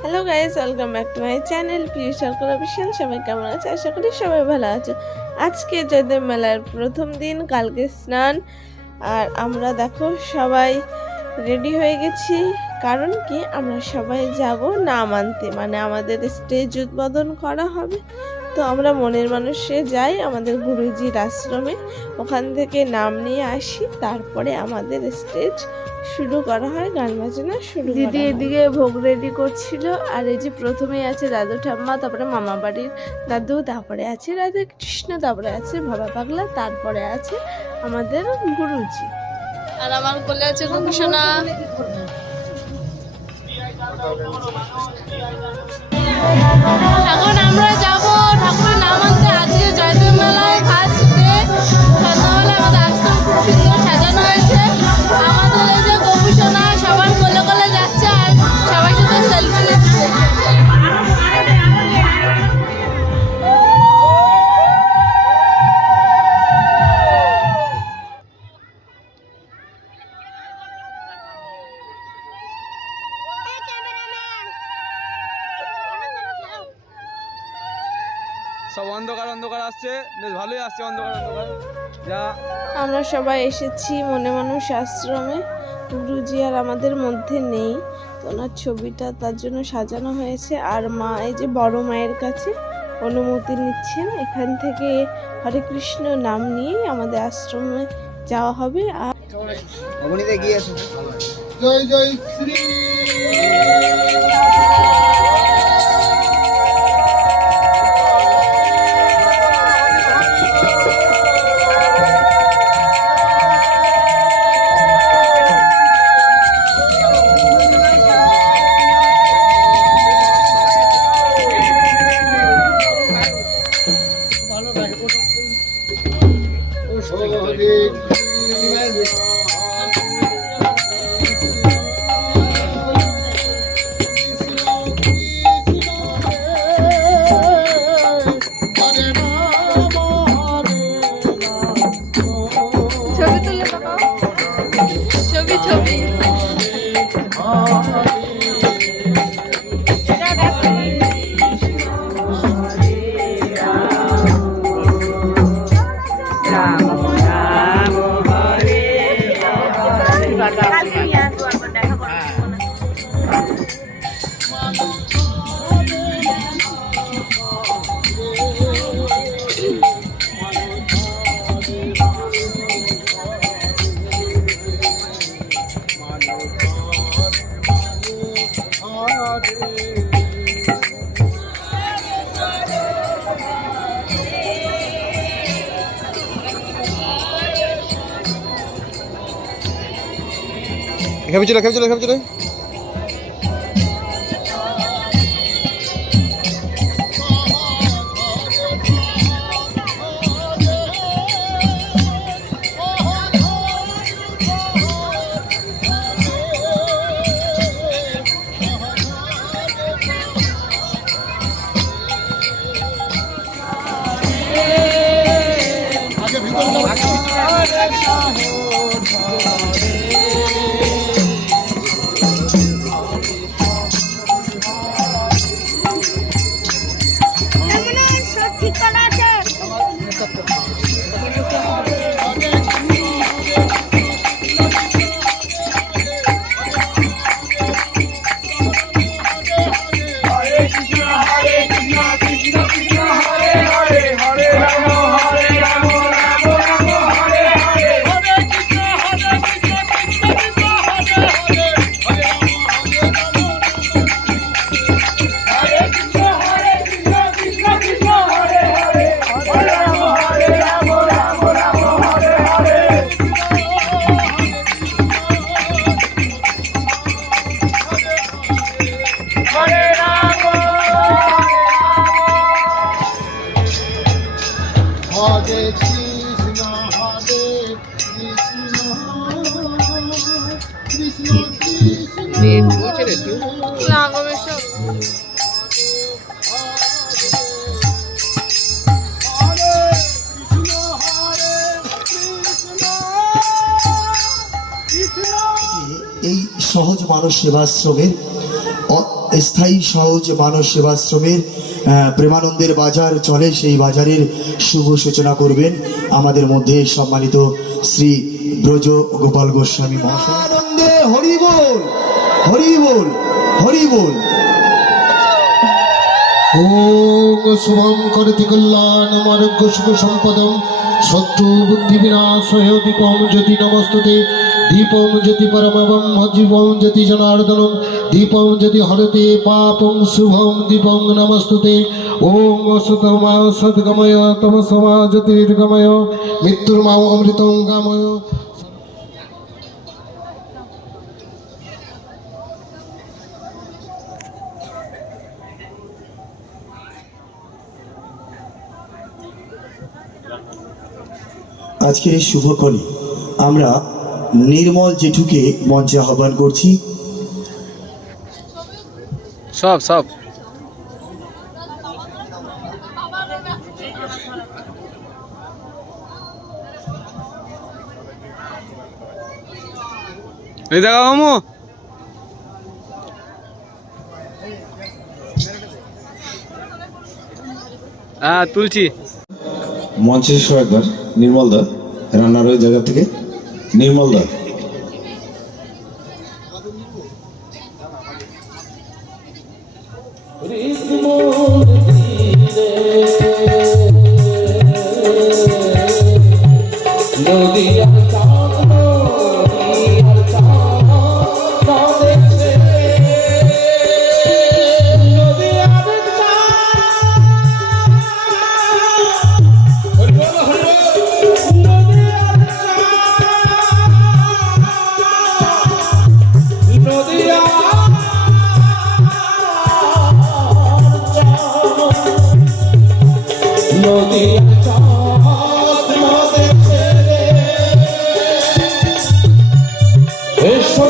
Hello guys, welcome back to my channel Piyush Sarkar official. সবাই কেমন আছে? আশা করি সবাই ভালো আছে। আজকে জয়দেব মেলার প্রথম দিন, কালকে স্নান। আর আমরা দেখো সবাই রেডি হয়ে গেছি। কারণ কি, আমরা সবাই যাব নাম আনতে, মানে আমাদের স্টেজ উদ্বোধন করা হবে। তো আমরা মনের মানুষে যাই আমাদের গুরুজির আশ্রমে, ওখান থেকে নাম নিয়ে আসি, তারপরে আমাদের স্টেজ শুরু করা হয়, গান বাজনা শুরু। দিদি এদিকে ভোগ রেডি করছিল। আর এই যে প্রথমেই আছে দাদু ঠাম্মা, তারপরে মামা বাড়ির দাদু, তারপরে আছে রাধা কৃষ্ণ, তারপরে আছে বাবা পাগলা, তারপরে আছে আমাদের গুরুজি। আর আমার কোলে আছে গোপীসোনা। এখন আমরা যাব ঠাকুরের নাম আনতে। আজকে জয়দেব মেলায় ফার্স্ট ডে। সন্ধ্যাবেলা আমাদের আশ্রম খুব সুন্দর সাজানো হয়েছে। আমাদের এই যে গোপীসোনা সবার কোলে কোলে যাচ্ছে আর সবার সাথে সেলফি নিচ্ছে। সব অন্ধকার অন্ধকার আসছে, বেশ ভালোই আসছে অন্ধকার অন্ধকার। যা আমরা সবাই এসেছি মনে মানুষ আশ্রমে। গুরুজি আর আমাদের মধ্যে নেই, তো ওনার ছবিটা তার জন্য সাজানো হয়েছে। আর মা এই যে বড় মায়ের কাছে অনুমতি নিচ্ছেন। এখান থেকে হরে কৃষ্ণ নাম নিয়ে আমাদের আশ্রমে যাওয়া হবে। আর জয় জয় শ্রী ছবি তুলে দেখাও। ছবি ছবি খেপে চলে এই সহজ মানুষ সেবাশ্রমের স্থায়ী সহজ মানব সেবাশ্রমের প্রেমানন্দের বাজার চলে, সেই বাজারের শুভ সূচনা করবেন আমাদের মধ্যে সম্মানিত শ্রী ব্রজ গোপাল গোস্বামী মহাশয়। আনন্দে হরি বল, হরি বল, হরি বল। ওম শুভম করতি কল্যাণম আরোগ্য সুখ সম্পদম শত্রু বুদ্ধি বিনাশয় দীপম জ্যোতি নমস্তুতে দীপম জ্যোতি পরমবম জীবম জ্যোতি জনার্দনম দীপম জ্যোতি হরতে পাপং শুভম দীপং নমস্তুতে ওম অসতমা সদ্গময় তমসমা জ্যোতির্গময় মৃত্যুর্মা অমৃতং গাময়। আজকের এই শুভক্ষণে আমরা নির্মল জেঠুকে মঞ্চে আহ্বান করছি। সব সব এই দেখা মামু হ্যাঁ তুলছি। মঞ্চে এসো একবার নির্মল দা, রান্নার ওই জায়গা থেকে নির্মল দা। এসো